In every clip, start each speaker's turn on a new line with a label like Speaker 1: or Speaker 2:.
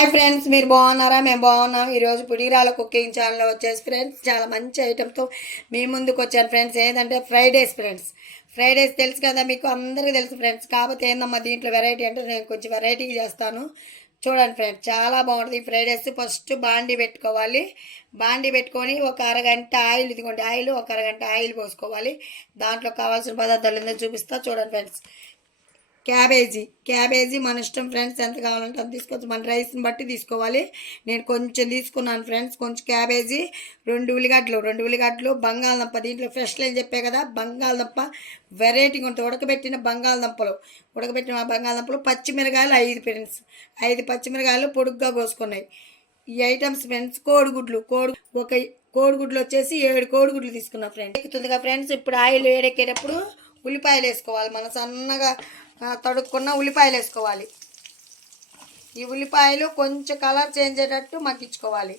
Speaker 1: Hi friends మీరు బాగున్నారా? మేము బాగున్నాం. ఈరోజు పుడిరాల కుకింగ్ ఛానల్ వచ్చేసి ఫ్రెండ్స్ చాలా మంచి ఐటెంతో మీ ముందుకు వచ్చాను ఫ్రెండ్స్ ఏంటంటే ఫ్రైడేస్ ఫ్రెండ్స్ ఫ్రైడేస్ తెలుసు కదా మీకు అందరికీ తెలుసు ఫ్రెండ్స్ కాకపోతే ఏందమ్మా దీంట్లో వెరైటీ అంటే నేను కొంచెం వెరైటీగా చేస్తాను. చూడండి ఫ్రెండ్స్ చాలా బాగుంటుంది. ఈ ఫ్రైడేస్ ఫస్ట్ బాండి పెట్టుకోవాలి. బాండి పెట్టుకొని ఒక అరగంట ఆయిల్ ఇదిగోండి ఆయిల్ ఒక అరగంట ఆయిల్ పోసుకోవాలి. దాంట్లో కావాల్సిన పదార్థాలు ఏందో చూపిస్తా. చూడండి ఫ్రెండ్స్ క్యాబేజీ క్యాబేజీ మన ఇష్టం ఫ్రెండ్స్ ఎంత కావాలంటే అది తీసుకోవచ్చు. మన రైస్ని బట్టి తీసుకోవాలి. నేను కొంచెం తీసుకున్నాను ఫ్రెండ్స్ కొంచెం క్యాబేజీ రెండు ఉల్లిగడ్డలు రెండు ఉల్లిగడ్డలు బంగాళదుంప దీంట్లో ఫ్రెష్లు అని చెప్పే కదా బంగాళదుంప వెరైటీగా ఉంటుంది. ఉడకబెట్టిన బంగాళదుంపలు ఉడకబెట్టిన బంగాళదుంపలు పచ్చిమిరకాయలు ఐదు ఫ్రెండ్స్ ఐదు పచ్చిమిరకాయలు పొడుగ్గా కోసుకున్నాయి. ఈ ఐటమ్స్ ఫ్రెండ్స్ కోడిగుడ్లు కోడి ఒక కోడిగుడ్లు వచ్చేసి ఏడు కోడిగుడ్లు తీసుకున్నా ఫ్రెండ్స్ ఎక్కుతుందిగా ఫ్రెండ్స్ ఇప్పుడు ఆయిల్ వేడెక్కేటప్పుడు ఉల్లిపాయలు వేసుకోవాలి. మనం సన్నగా తడుక్కున్న ఉల్లిపాయలు వేసుకోవాలి. ఈ ఉల్లిపాయలు కొంచెం కలర్ చేంజ్ అయ్యేటట్టు మగ్గించుకోవాలి.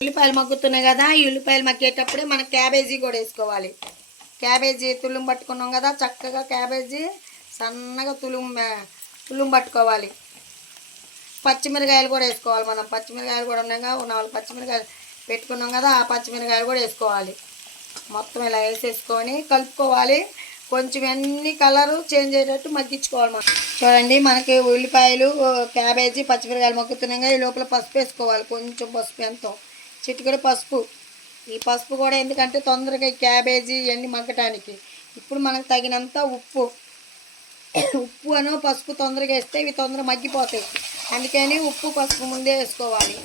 Speaker 1: ఉల్లిపాయలు మగ్గుతున్నాయి కదా ఈ ఉల్లిపాయలు మగ్గేటప్పుడే మనం క్యాబేజీ కూడా వేసుకోవాలి. క్యాబేజీ తులుం పట్టుకున్నాం కదా చక్కగా క్యాబేజీ సన్నగా తులుం తులుం పట్టుకోవాలి. పచ్చిమిరకాయలు కూడా వేసుకోవాలి మనం. పచ్చిమిరకాయలు కూడా ఉన్నాయి కదా నాలుగు పచ్చిమిరకాయలు పెట్టుకున్నాం కదా ఆ పచ్చిమిరకాయలు కూడా వేసుకోవాలి. మొత్తం ఇలా వేసేసుకొని కలుపుకోవాలి. కొంచెం అన్ని కలరు చేంజ్ అయ్యేటట్టు మగ్గించుకోవాలి మనం. చూడండి మనకి ఉల్లిపాయలు క్యాబేజీ పచ్చిమిరకాయలు మగ్గుతున్నాయి ఈ లోపల పసుపు వేసుకోవాలి. కొంచెం పసుపు ఎంతో? చిటికెడు పసుపు. ఈ పసుపు కూడా ఎందుకంటే తొందరగా ఈ క్యాబేజీ ఇవన్నీ మగ్గటానికి. ఇప్పుడు మనకు తగినంత ఉప్పు. ఉప్పు అనో పసుపు తొందరగా వేస్తే ఇవి తొందరగా మగ్గిపోతాయి. అందుకని ఉప్పు పసుపు ముందే వేసుకోవాలి.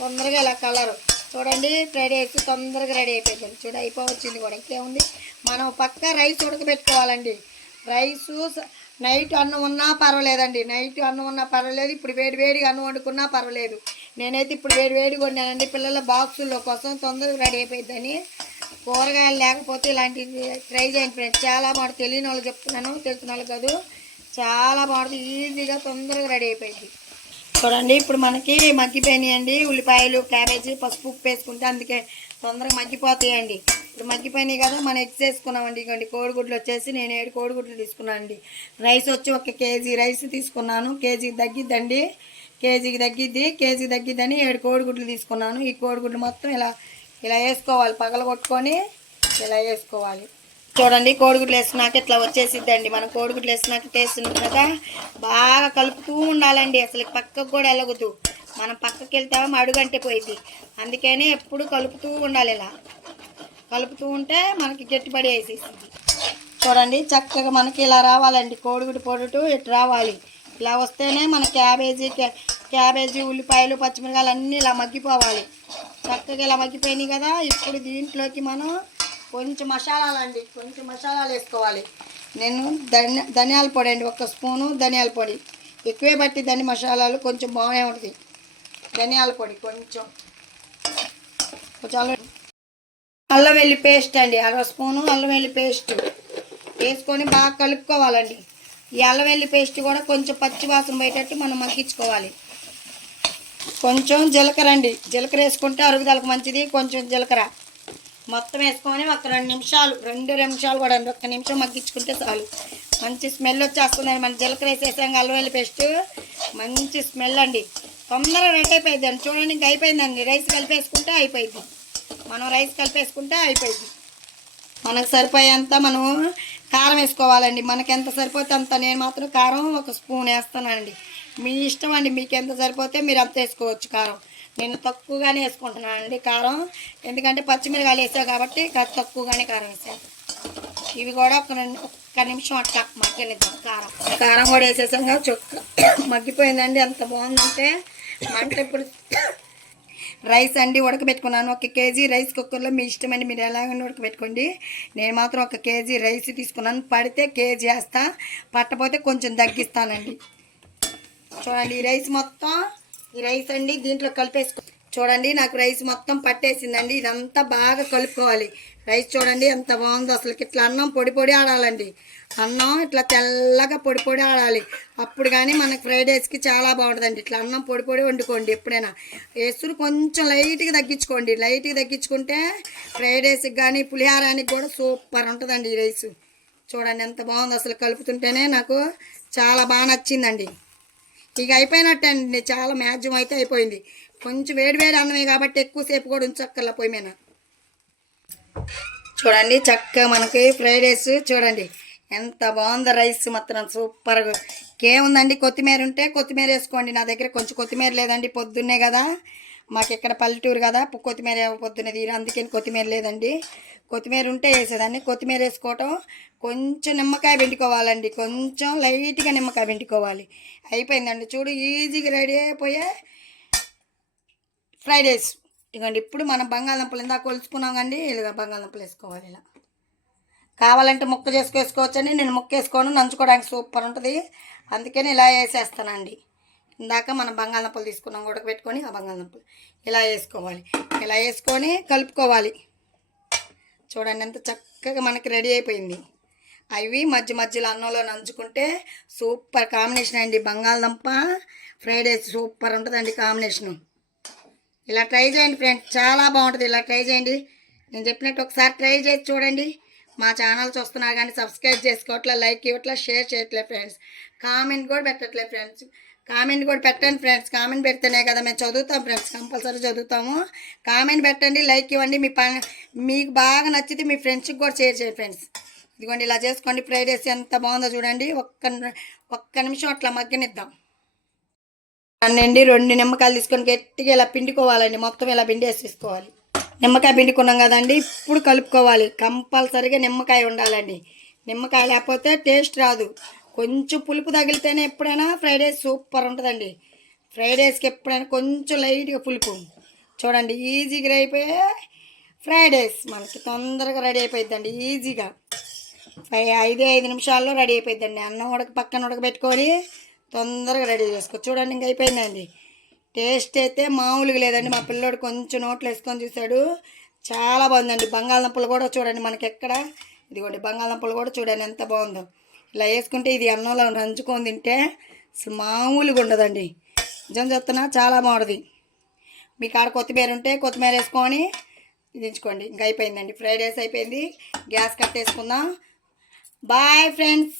Speaker 1: తొందరగా ఇలా కలరు. చూడండి రెడీ అయితే తొందరగా రెడీ అయిపోయింది. చూడ అయిపోవచ్చింది కూడా. ఇంకేముంది? మనం పక్క రైస్ ఉడకబెట్టుకోవాలండి. రైసు నైట్ అన్నం ఉన్నా పర్వాలేదండి. నైట్ అన్నం ఉన్నా పర్వాలేదు. ఇప్పుడు వేడి వేడిగా అన్నం వండుకున్నా పర్వాలేదు. నేనైతే ఇప్పుడు వేడి వేడిగా వండానండి. పిల్లల బాక్సుల్లో కోసం తొందరగా రెడీ అయిపోయిందని కూరగాయలు లేకపోతే ఇలాంటివి ట్రై చేయండి ఫ్రెండ్స్. చాలా బాగుంటుంది తెలియని వాళ్ళు చెప్తున్నాను. తెలిసిన వాళ్ళు కాదు. చాలా బాగుంటుంది ఈజీగా తొందరగా రెడీ అయిపోయింది. చూడండి. ఇప్పుడు మనకి మగ్గిపోయినాయండి ఉల్లిపాయలు క్యాబేజీ పసుపు ఉప్పు వేసుకుంటే అందుకే తొందరగా మగ్గిపోతాయండి. ఇప్పుడు మగ్గిపోయినాయి కదా మనం ఎగ్స్ వేసుకున్నామండి. ఇగోండి కోడిగుడ్లు వచ్చేసి నేను ఏడు కోడిగుడ్లు తీసుకున్నాను అండి. రైస్ వచ్చి ఒక కేజీ రైస్ తీసుకున్నాను. కేజీకి తగ్గిద్దండి. కేజీకి తగ్గిద్ది. కేజీ తగ్గిద్దని ఏడు కోడిగుడ్లు తీసుకున్నాను. ఈ కోడిగుడ్లు మొత్తం ఇలా ఇలా వేసుకోవాలి. పగలగొట్టుకొని ఇలా వేసుకోవాలి. చూడండి కోడిగుడ్లు వేసినాక ఇట్లా వచ్చేసిద్దండి. మనం కోడిగుడ్లు వేసినాక టేస్ట్ ఉంటుంది కదా. బాగా కలుపుతూ ఉండాలండి. అసలు పక్కకు కూడా వెళ్ళగదు మనం పక్కకి వెళ్తామో అడుగంటే పోయింది అందుకనే ఎప్పుడు కలుపుతూ ఉండాలి ఇలా. కలుపుతూ ఉంటే మనకి గట్టిపడి వేసేసింది చూడండి చక్కగా మనకి ఇలా రావాలండి. కోడిగుడ్డు పొడుటు ఇటు రావాలి. ఇలా వస్తేనే మన క్యాబేజీ క్యాబేజీ ఉల్లిపాయలు పచ్చిమిరకాయలు అన్నీ ఇలా మగ్గిపోవాలి. చక్కగా ఇలా మగ్గిపోయినాయి కదా. ఇప్పుడు దీంట్లోకి మనం కొంచెం మసాలాలు అండి కొంచెం మసాలాలు వేసుకోవాలి. నేను ధనియా ధనియాల పొడి అండి ఒక స్పూను ధనియాల పొడి. ఎక్కువే పట్టి దాని మసాలాలు కొంచెం బాగానే ఉంటుంది. ధనియాల పొడి కొంచెం. కొంచెం అల్లం అల్లం వెల్లి పేస్ట్ అండి అర స్పూను అల్లం వెల్లి పేస్ట్. వేసుకొని బాగా కలుపుకోవాలండి. ఈ అల్లం వెల్లి పేస్ట్ కూడా కొంచెం పచ్చి వాసన పోయేటట్టు మనం మగ్గించుకోవాలి. కొంచెం జీలకర్ర అండి జీలకర్ర వేసుకుంటే అరుగుదలకు మంచిది కొంచెం జీలకర్ర. మొత్తం వేసుకొని ఒక రెండు నిమిషాలు రెండు నిమిషాలు కూడా అండి. ఒక్క నిమిషం మగ్గించుకుంటే చాలు. మంచి స్మెల్ వచ్చేస్తుందండి. మన జీలకర్ర వేసేసాం అల్లం పేస్ట్. మంచి స్మెల్ అండి. తొందరగా రెడీ అయిపోయింది అండి. చూడండి ఇంకా అయిపోయిందండి. రైస్ కలిపేసుకుంటే అయిపోయింది. మనం రైస్ కలిపేసుకుంటే అయిపోయింది. మనకు సరిపోయేంత మనం కారం వేసుకోవాలండి. మనకి ఎంత సరిపోతే అంత. నేను మాత్రం కారం ఒక స్పూన్ వేస్తానండి. మీ ఇష్టం అండి. మీకు ఎంత సరిపోతే మీరు అంత వేసుకోవచ్చు కారం. నేను తక్కువగానే వేసుకుంటున్నానండి కారం. ఎందుకంటే పచ్చిమిరకాయలు వేసావు కాబట్టి తక్కువగానే కారం వేసాను. ఇవి కూడా ఒక రెండు ఒక్క నిమిషం అట్లా మగ్గనిద్దాం. కారం. కారం కూడా వేసేసాం కదా చొక్క. మగ్గిపోయిందండి ఎంత బాగుందంటే. మంట ఇప్పుడు రైస్ అండి ఉడకబెట్టుకున్నాను. ఒక కేజీ రైస్ కుక్కర్లో మీ ఇష్టమండి మీరు ఎలాగైనా ఉడకబెట్టుకోండి. నేను మాత్రం ఒక కేజీ రైస్ తీసుకున్నాను. పడితే కేజీ వేస్తా పట్టపోతే కొంచెం తగ్గిస్తానండి. చూడండి ఈ రైస్ మొత్తం ఈ రైస్ అండి దీంట్లో కలిపేసుకో చూడండి నాకు రైస్ మొత్తం పట్టేసిందండి ఇదంతా బాగా కలుపుకోవాలి. రైస్ చూడండి ఎంత బాగుందో అసలు ఇట్లా అన్నం పొడి పొడి ఆడాలండి. అన్నం ఇట్లా తెల్లగా పొడి పొడి ఆడాలి. అప్పుడు కానీ మనకు ఫ్రైడ్ రైస్కి చాలా బాగుంటుందండి. ఇట్లా అన్నం పొడి పొడి వండుకోండి ఎప్పుడైనా. ఎసురు కొంచెం లైట్గా తగ్గించుకోండి. లైట్గా తగ్గించుకుంటే ఫ్రైడ్ రైస్కి కానీ పులిహారానికి కూడా సూపర్ ఉంటుందండి ఈ రైస్. చూడండి ఎంత బాగుందో అసలు కలుపుతుంటేనే నాకు చాలా బాగా నచ్చిందండి. ఇక అయిపోయినట్టే అండి. చాలా మ్యాగ్జిమం అయితే అయిపోయింది. కొంచెం వేడి వేడి అన్నమే కాబట్టి ఎక్కువసేపు కూడా ఉంచక్కర్లా పొయ్యి మీద. చూడండి చక్కగా మనకి ఫ్రైడ్ రైస్ చూడండి. ఎంత బాగుందో రైస్ మాత్రం సూపర్గా ఇంకేముందండి? కొత్తిమీర ఉంటే కొత్తిమీర వేసుకోండి. నా దగ్గర కొంచెం కొత్తిమీర లేదండి. పొద్దున్నే కదా. మాకు ఇక్కడ పల్లెటూరు కదా. కొత్తిమీర పొద్దున్నే తీరు. అందుకని కొత్తిమీర లేదండి. కొత్తిమీర ఉంటే వేసేదాన్ని. కొత్తిమీర వేసుకోవటం కొంచెం నిమ్మకాయ పిండుకోవాలండి. కొంచెం లైట్గా నిమ్మకాయ పిండుకోవాలి. అయిపోయిందండి. చూడు ఈజీగా రెడీ అయిపోయే ఫ్రైడ్ రైస్. ఇదిగోండి ఇప్పుడు మనం బంగాళదుంపలు ఇందాక కొలుచుకున్నాం కండి. ఇలా బంగాళదుంపలు వేసుకోవాలి ఇలా. కావాలంటే ముక్క చేసుకేసుకోవచ్చండి నేను ముక్క వేసుకోను. నంచుకోవడానికి సూపర్ ఉంటుంది. అందుకని ఇలా వేసేస్తానండి. ఇందాక మనం బంగాళదుంపలు తీసుకున్నాం. ఉడకబెట్టుకొని ఆ బంగాళదుంపలు. ఇలా వేసుకోవాలి. ఇలా వేసుకొని కలుపుకోవాలి. చూడండి ఎంత చక్కగా మనకి రెడీ అయిపోయింది. అవి మధ్య మధ్యలో అన్నంలో నంచుకుంటే సూపర్ కాంబినేషన్ అండి బంగాళదుంప ఫ్రైడ్ రైస్ సూపర్ ఉంటుందండి కాంబినేషను. ఇలా ట్రై చేయండి ఫ్రెండ్స్ చాలా బాగుంటుంది. ఇలా ట్రై చేయండి. నేను చెప్పినట్టు ఒకసారి ట్రై చేసి చూడండి. మా ఛానల్ చూస్తున్నారు కానీ సబ్స్క్రైబ్ చేసుకోవట్లే లైక్ ఇవ్వట్లే షేర్ చేయట్లేదు ఫ్రెండ్స్. కామెంట్ కూడా పెట్టట్లేదు ఫ్రెండ్స్. కామెంట్ కూడా పెట్టండి ఫ్రెండ్స్ కామెంట్ పెడితేనే కదా మేము చదువుతాం ఫ్రెండ్స్ కంపల్సరీ చదువుతాము. కామెంట్ పెట్టండి లైక్ ఇవ్వండి. మీ పని మీకు బాగా నచ్చితే మీ ఫ్రెండ్స్కి కూడా షేర్ చేయండి ఫ్రెండ్స్ ఇదిగోండి ఇలా చేసుకోండి. ఫ్రైడ్ రైస్ ఎంత బాగుందో చూడండి. ఒక్క ఒక్క నిమిషం అట్లా మగ్గనిద్దాం. అన్నండి రెండు నిమ్మకాయలు తీసుకొని గట్టిగా ఇలా పిండుకోవాలండి. మొత్తం ఇలా పిండేసి తీసుకోవాలి నిమ్మకాయ పిండుకున్నాం కదండి ఇప్పుడు కలుపుకోవాలి. కంపల్సరీగా నిమ్మకాయ ఉండాలండి. నిమ్మకాయ లేకపోతే టేస్ట్ రాదు. కొంచెం పులుపు తగిలితేనే ఎప్పుడైనా ఫ్రైడ్ రైస్ సూపర్ ఉంటుందండి. ఫ్రైడ్ రైస్కి ఎప్పుడైనా కొంచెం లైట్గా పులుపు. చూడండి ఈజీగా అయిపోయే ఫ్రైడ్ రైస్ మనకి తొందరగా రెడీ అయిపోయిద్దండి ఈజీగా. ఫై ఐదే ఐదు నిమిషాల్లో రెడీ అయిపోయిందండి అన్నం ఉడక పక్కన ఉడకబెట్టుకొని తొందరగా రెడీ చేసుకో. చూడండి ఇంక అయిపోయిందండి. టేస్ట్ అయితే మామూలుగా లేదండి. మా పిల్లోడు కొంచెం నోట్లో వేసుకొని చూశాడు. చాలా బాగుందండి. బంగాళదుంపలు కూడా చూడండి మనకి ఎక్కడ. ఇదిగోండి బంగాళదుంపలు కూడా చూడండి ఎంత బాగుందో. ఇలా వేసుకుంటే ఇది అన్నంలో నంచుకొని తింటే మామూలుగా ఉండదండి. నిజం చెప్తున్నా చాలా బాగుంటుంది. మీ కాడ కొత్తిమీర ఉంటే కొత్తిమీర వేసుకొని దించుకోండి. ఇంకా అయిపోయిందండి. ఫ్రైడ్ రైస్ అయిపోయింది. గ్యాస్ కట్టేసుకుందాం. Bye friends.